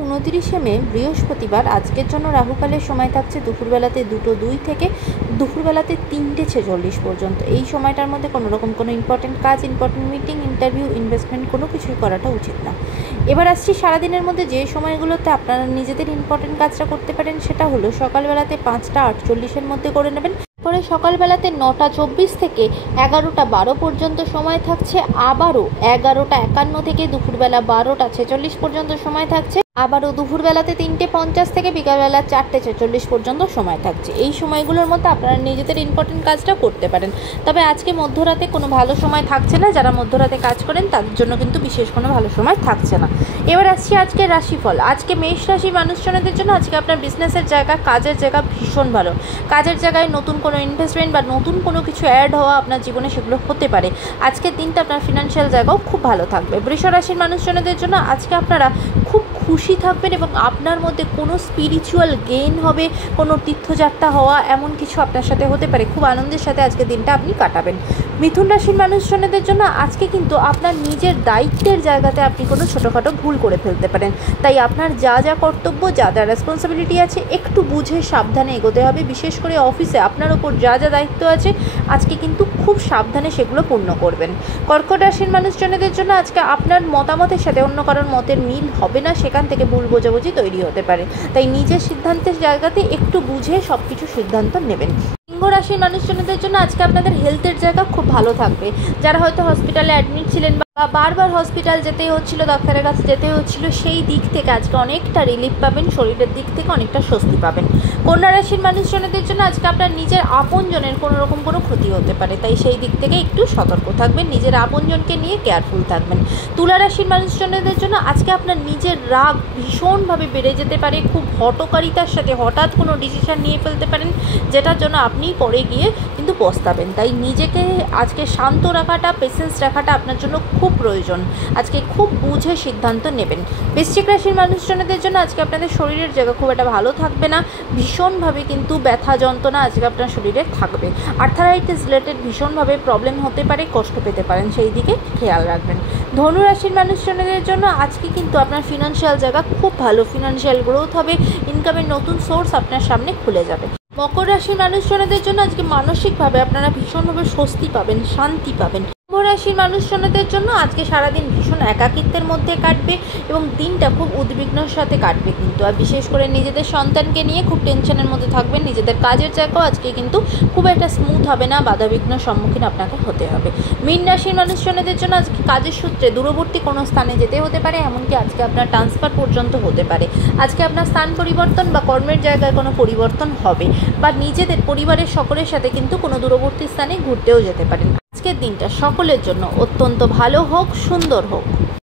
29 মে বৃহস্পতিবার। আজকের জন্য রাহুকালের সময় থাকছে দুপুরবেলাতে 2:02 থেকে দুপুরবেলাতে 3:46 পর্যন্ত। এই সময়টার মধ্যে কোনো রকম কোনো ইম্পর্টেন্ট কাজ, ইম্পর্টেন্ট মিটিং, ইন্টারভিউ, ইনভেস্টমেন্ট কোনো কিছুই করাটা উচিত না। এবার আসছি সারাদিনের মধ্যে যে সময়গুলোতে আপনারা নিজেদের ইম্পর্টেন্ট কাজটা করতে পারেন, সেটা হলো সকালবেলাতে 5:48-এর মধ্যে করে নেবেন। পরে সকালবেলাতে 9:24 থেকে 11:12 পর্যন্ত সময় থাকছে। আবারও 11:51 থেকে দুপুরবেলা 12:46 পর্যন্ত সময় থাকছে। আবারও দুপুরবেলাতে 3:50 থেকে বিকালবেলা 4:46 পর্যন্ত সময় থাকছে। এই সময়গুলোর মধ্যে আপনারা নিজেদের ইম্পর্টেন্ট কাজটা করতে পারেন। তবে আজকে মধ্যরাতে কোনো ভালো সময় থাকছে না। যারা মধ্যরাতে কাজ করেন তাদের জন্য কিন্তু বিশেষ কোনো ভালো সময় থাকছে না। এবার আসছি আজকে রাশিফল। আজকে মেষ রাশি মানুষজনদের জন্য আজকে আপনার বিজনেসের জায়গা, কাজের জায়গা ভীষণ ভালো। কাজের জায়গায় নতুন কোনো ইনভেস্টমেন্ট বা নতুন কোনো কিছু অ্যাড হওয়া আপনার জীবনে সেগুলো হতে পারে। আজকের দিনটা আপনার ফিনান্সিয়াল জায়গাও খুব ভালো থাকবে। বৃষ রাশির মানুষজনদের জন্য আজকে আপনারা খুব খুশি থাকবেন এবং আপনার মধ্যে কোনো স্পিরিচুয়াল গেইন হবে, কোনো তীর্থযাত্রা হওয়া, এমন কিছু আপনার সাথে হতে পারে। খুব আনন্দের সাথে আজকে দিনটা আপনি কাটাবেন। মিথুন রাশির মানুষজনদের জন্য আজকে কিন্তু আপনার নিজের দায়িত্বের জায়গাতে আপনি কোনো ছোটোখাটো ভুল করে ফেলতে পারেন। তাই আপনার যা যা কর্তব্য, যা যা রেসপন্সিবিলিটি আছে একটু বুঝে সাবধানে এগোতে হবে। বিশেষ করে অফিসে আপনার ওপর যা যা দায়িত্ব আছে আজকে কিন্তু খুব সাবধানে সেগুলো পূর্ণ করবেন। কর্কট রাশির মানুষজনদের জন্য আজকে আপনার মতামতের সাথে অন্য কারোর মতের মিল হবে না, সেখান থেকে ভুল বোঝাবুঝি তৈরি হতে পারে। তাই নিজের সিদ্ধান্তের জায়গাতে একটু বুঝে সব কিছু সিদ্ধান্ত নেবেন। সিংহ রাশির মানুষজনদের জন্য আজকে আপনাদের হেলথের জায়গা খুব ভালো থাকবে। যারা হয়তো হসপিটালে অ্যাডমিট ছিলেন বা বারবার হসপিটাল যেতেই হচ্ছিল, ডাক্তারের কাছে যেতে হচ্ছিল, সেই দিক থেকে আজকে অনেকটা রিলিফ পাবেন, শরীরের দিক থেকে অনেকটা স্বস্তি পাবেন। কন্যা রাশির মানুষজনদের জন্য আজকে আপনার নিজের আপনজনের কোনো রকম কোনো ক্ষতি হতে পারে, তাই সেই দিক থেকে একটু সতর্ক থাকবেন, নিজের আপনজনকে নিয়ে কেয়ারফুল থাকবেন। তুলা রাশির মানুষজনদের জন্য আজকে আপনার নিজের রাগ ভীষণভাবে বেড়ে যেতে পারে। খুব হঠকারিতার সাথে হঠাৎ কোনো ডিসিশন নিয়ে ফেলতে পারেন, যেটার জন্য আপনি পরে গিয়ে কিন্তু পস্তাবেন। তাই নিজেকে আজকে শান্ত রাখাটা, পেশেন্স রাখাটা আপনার জন্য খুব প্রয়োজন। আজকে খুব বুঝে সিদ্ধান্ত নেবেন। বৃশ্চিক রাশির মানুষজনদের জন্য আজকে আপনাদের শরীরের জায়গা খুব একটা ভালো থাকবে না। ভীষণভাবে কিন্তু ব্যথা যন্ত্রণা আজকে আপনার শরীরে থাকবে। আর্থারাইটিস রিলেটেড ভীষণভাবে প্রবলেম হতে পারে, কষ্ট পেতে পারেন, সেই দিকে খেয়াল রাখবেন। ধনু রাশির মানুষজনদের জন্য আজকে কিন্তু আপনার ফিনান্সিয়াল জায়গা খুব ভালো। ফিনান্সিয়াল গ্রোথ হবে, ইনকামের নতুন সোর্স আপনার সামনে খুলে যাবে। মকর রাশির মানুষজনদের জন্য আজকে মানসিকভাবে আপনারা ভীষণভাবে স্বস্তি পাবেন, শান্তি পাবেন। কুম্ভ রাশির মানুষজনদের জন্য আজকে সারাদিন ভীষণ একাকিত্বের মধ্যে কাটবে এবং দিনটা খুব উদ্বিগ্নর সাথে কাটবে কিন্তু। আর বিশেষ করে নিজেদের সন্তানকে নিয়ে খুব টেনশনের মধ্যে থাকবেন। নিজেদের কাজের জায়গাও আজকে কিন্তু খুব একটা স্মুথ হবে না, বাধাবিঘ্নের সম্মুখীন আপনাকে হতে হবে। মীন রাশির মানুষজনদের জন্য আজকে কাজের সূত্রে দূরবর্তী কোনো স্থানে যেতে হতে পারে, এমনকি আজকে আপনার ট্রান্সফার পর্যন্ত হতে পারে। আজকে আপনার স্থান পরিবর্তন বা কর্মের জায়গায় কোনো পরিবর্তন হবে, বা নিজেদের পরিবারের সকলের সাথে কিন্তু কোনো দূরবর্তী স্থানে ঘুরতেও যেতে পারেন। আজকের দিনটা সকলের জন্য অত্যন্ত ভালো হোক, সুন্দর হোক।